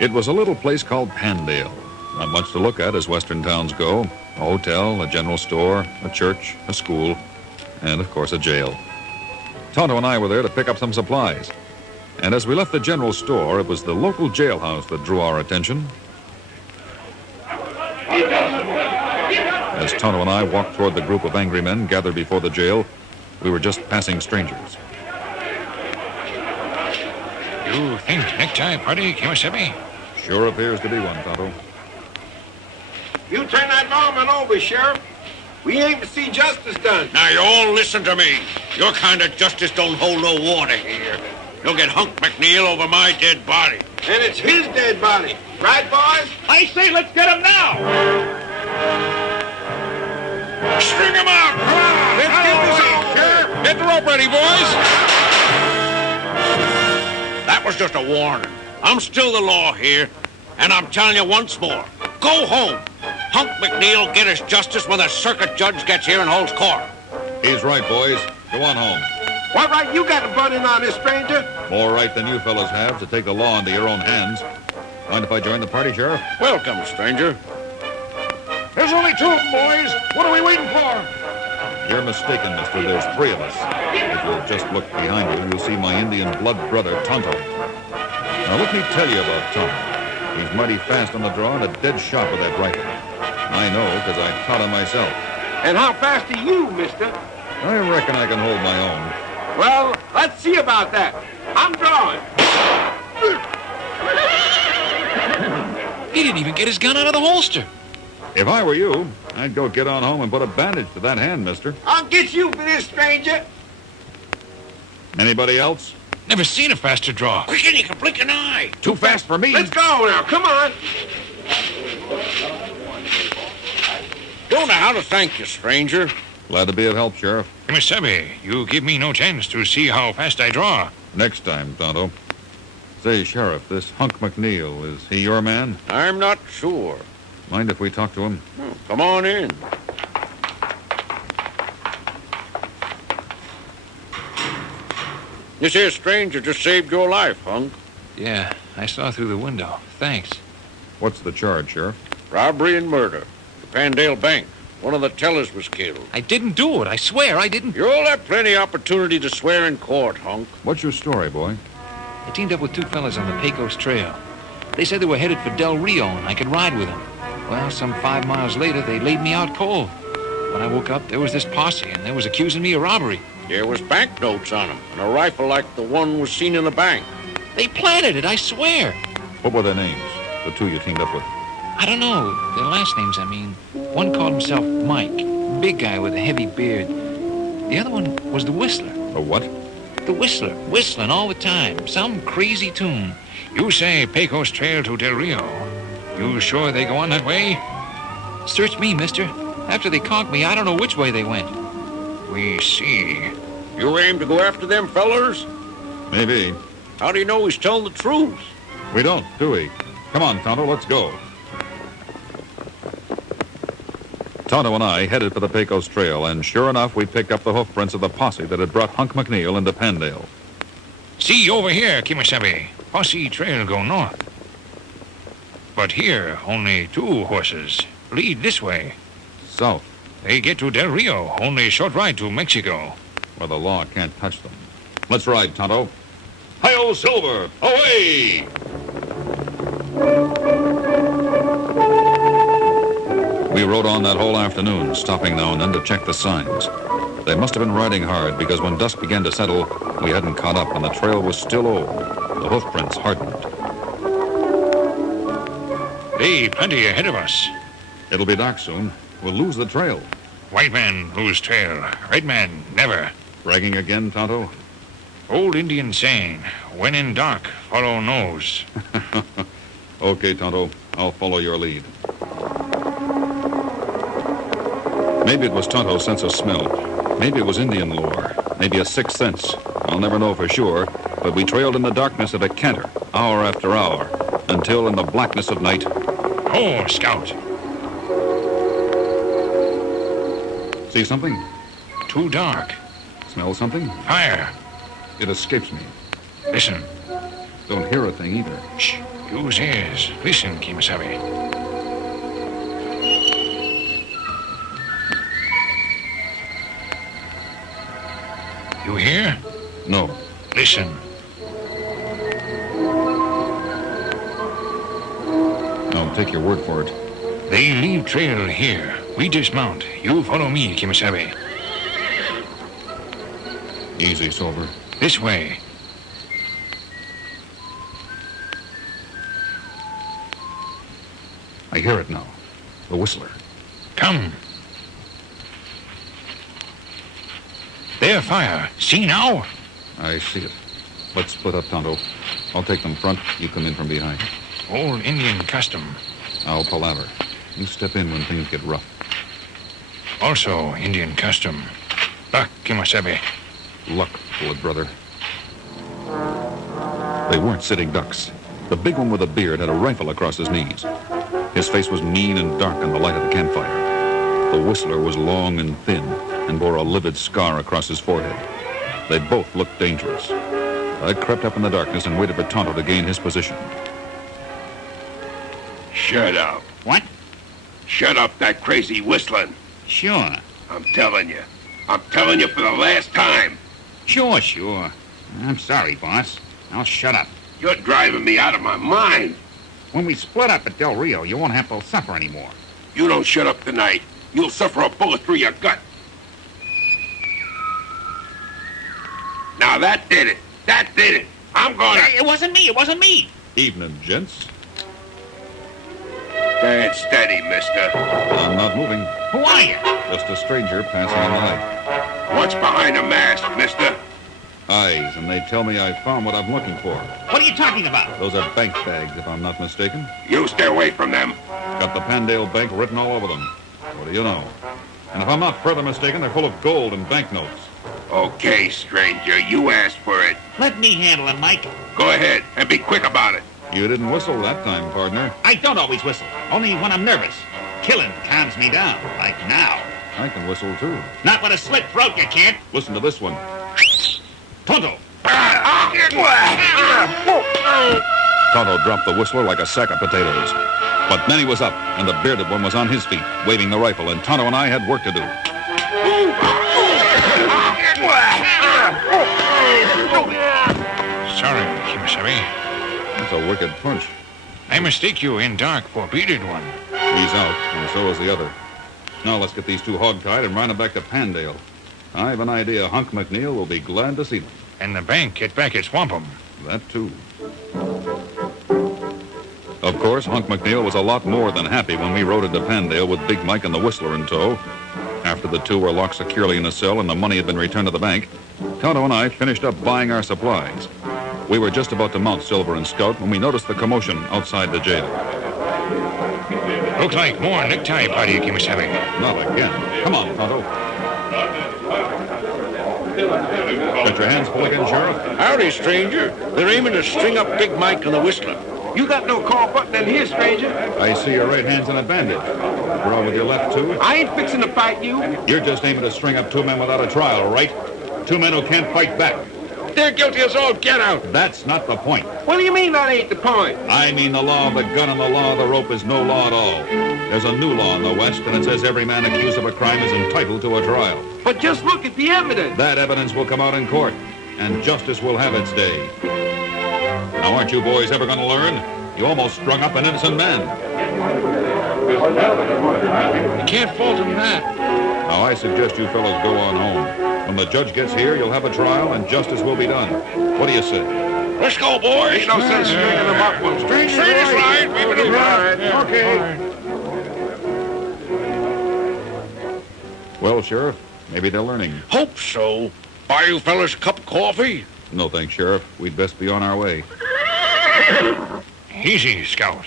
It was a little place called Pam Dale. Not much to look at as western towns go. A hotel, a general store, a church, a school, and, of course, a jail. Tonto and I were there to pick up some supplies. And as we left the general store, it was the local jailhouse that drew our attention. As Tonto and I walked toward the group of angry men gathered before the jail, we were just passing strangers. You think necktie party, Kimasabi? Sure appears to be one, Tonto. You turn that lawman over, Sheriff. We aim to see justice done. Now, you all listen to me. Your kind of justice don't hold no water here. You'll get Hunk McNeil over my dead body. And it's his dead body. Right, boys? I say let's get him now. String him out. Come on. Let's get this over, Sheriff. Get the rope ready, boys. That was just a warning. I'm still the law here, and I'm telling you once more. Go home. Hunk McNeil will get his justice when the circuit judge gets here and holds court. He's right, boys. Go on home. What right you got to butt in on this, stranger? More right than you fellas have to take the law into your own hands. Mind if I join the party, Sheriff? Welcome, stranger. There's only two of them, boys. What are we waiting for? You're mistaken, mister. There's three of us. If you'll just look behind you, you'll see my Indian blood brother, Tonto. Now, let me tell you about Tonto. He's mighty fast on the draw and a dead shot with that rifle. I know, because I taught him myself. And how fast are you, mister? I reckon I can hold my own. Well, let's see about that. I'm drawing. He didn't even get his gun out of the holster. If I were you, I'd go get on home and put a bandage to that hand, mister. I'll get you for this, stranger. Anybody else? Never seen a faster draw. Quicken, you can blink an eye. Too fast for me. Let's go now. Come on. Don't know how to thank you, stranger. Glad to be of help, Sheriff. Kimasabi, you give me no chance to see how fast I draw. Next time, Tonto. Say, Sheriff, this Hunk McNeil, is he your man? I'm not sure. Mind if we talk to him? Come on in. This here stranger just saved your life, Hunk. Yeah, I saw through the window. Thanks. What's the charge, Sheriff? Robbery and murder. The Pam Dale Bank. One of the tellers was killed. I didn't do it. I swear I didn't. You'll have plenty opportunity to swear in court, Hunk. What's your story, boy? I teamed up with two fellas on the Pecos Trail. They said they were headed for Del Rio and I could ride with them. Well, some 5 miles later, they laid me out cold. When I woke up, there was this posse, and they was accusing me of robbery. There was banknotes on them and a rifle like the one was seen in the bank. They planted it, I swear. What were their names, the two you teamed up with? I don't know. Their last names, I mean. One called himself Mike, big guy with a heavy beard. The other one was the Whistler. A what? The Whistler, whistling all the time. Some crazy tune. You say Pecos Trail to Del Rio. You sure they go on that way? Search me, mister. After they conked me, I don't know which way they went. We see. You aim to go after them fellers? Maybe. How do you know he's telling the truth? We don't, do we? Come on, Tonto, let's go. Tonto and I headed for the Pecos Trail, and sure enough, we picked up the hoofprints of the posse that had brought Hunk McNeil into Pam Dale. See over here, Kimasabi. Posse trail go north. But here, only 2 horses. Lead this way. South, They get to Del Rio, only a short ride to Mexico. where the law can't touch them. Let's ride, Tonto. Hi-yo, Silver! Away! We rode on that whole afternoon, stopping now and then to check the signs. They must have been riding hard, because when dusk began to settle, we hadn't caught up, and the trail was still old. The hoofprints hardened. They plenty ahead of us. It'll be dark soon. We'll lose the trail. White man lose trail. Red man never. Bragging again, Tonto? Old Indian saying, when in dark, follow nose. Okay, Tonto. I'll follow your lead. Maybe it was Tonto's sense of smell. Maybe it was Indian lore. Maybe a sixth sense. I'll never know for sure, but we trailed in the darkness at a canter, hour after hour, until in the blackness of night... Oh, Scout. See something? Too dark. Smell something? Fire. It escapes me. Listen. Don't hear a thing either. Shh. Use ears. Listen, Kimasabi. You hear? No. Listen. I'll take your word for it. They leave trail here. We dismount. You follow me, Kimasabi. Easy, Silver. This way. I hear it now. The whistler. Come. There, fire. See now? I see it. Let's split up, Tonto. I'll take them front. You come in from behind. Old Indian custom. I'll palaver. You step in when things get rough. Also Indian custom. Back, Kimasabi. Luck, bullet brother. They weren't sitting ducks. The big one with a beard had a rifle across his knees. His face was mean and dark in the light of the campfire. The whistler was long and thin and bore a livid scar across his forehead. They both looked dangerous. I crept up in the darkness and waited for Tonto to gain his position. Shut up. What? Shut up that crazy whistling. Sure. I'm telling you. I'm telling you for the last time. Sure. I'm sorry, boss. I'll shut up. You're driving me out of my mind. When we split up at Del Rio, you won't have to suffer anymore. You don't shut up tonight, you'll suffer a bullet through your gut. Now that did it. That did it. I'm gonna... It wasn't me. Evening, gents. Stand steady, mister. I'm not moving. Who are you? Just a stranger passing in the night. What's behind the mask, mister? Eyes, and they tell me I found what I'm looking for. What are you talking about? Those are bank bags, if I'm not mistaken. You stay away from them. Got the Pam Dale Bank written all over them. What do you know? And if I'm not further mistaken, they're full of gold and banknotes. Okay, stranger, you asked for it. Let me handle it, Mike. Go ahead, and be quick about it. You didn't whistle that time, partner. I don't always whistle, only when I'm nervous. Killing calms me down, like now. I can whistle, too. Not with a slit throat, you can't. Listen to this one. Tonto. Tonto dropped the whistler like a sack of potatoes. But then he was up, and the bearded one was on his feet, waving the rifle, and Tonto and I had work to do. Sorry, Kimasabi. That's a wicked punch. I mistake you in dark for bearded one. He's out, and so is the other. Now let's get these two hog-tied and run them back to Pam Dale. I've an idea Hunk McNeil will be glad to see them. And the bank get back its wampum. That, too. Of course, Hunk McNeil was a lot more than happy when we rode into Pam Dale with Big Mike and the Whistler in tow. After the two were locked securely in a cell and the money had been returned to the bank, Tonto and I finished up buying our supplies. We were just about to mount Silver and Scout when we noticed the commotion outside the jail. Looks like more necktie party, Kimasabi. Not again. Come on, Tonto. Got your hands full again, Sheriff? Howdy, stranger. They're aiming to string up Big Mike and the Whistler. You got no call button in here, stranger. I see your right hand's in a bandage. Draw with your left, too? I ain't fixing to fight you. You're just aiming to string up two men without a trial, right? Two men who can't fight back. They're guilty as all get out. That's not the point. What do you mean that ain't the point? I mean the law of the gun and the law of the rope is no law at all. There's a new law in the West, and it says every man accused of a crime is entitled to a trial. But just look at the evidence. That evidence will come out in court, and justice will have its day. Now, aren't you boys ever going to learn? You almost strung up an innocent man. You can't fault him that. Now, I suggest you fellows go on home. When the judge gets here, you'll have a trial, and justice will be done. What do you say? Let's go, boys. Ain't no sense stringing them up. We'll string Straight is right. We've been right. Okay. Well, Sheriff, maybe they're learning. Hope so. Buy you fellas a cup of coffee? No thanks, Sheriff. We'd best be on our way. Easy, Scout.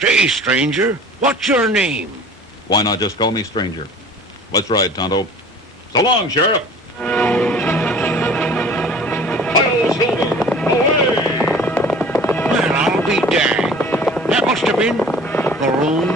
Say, stranger, what's your name? Why not just call me Stranger? Let's ride, Tonto. So long, Sheriff. Hi-yo, Silver. Away! Well, I'll be danged. That must have been the wrong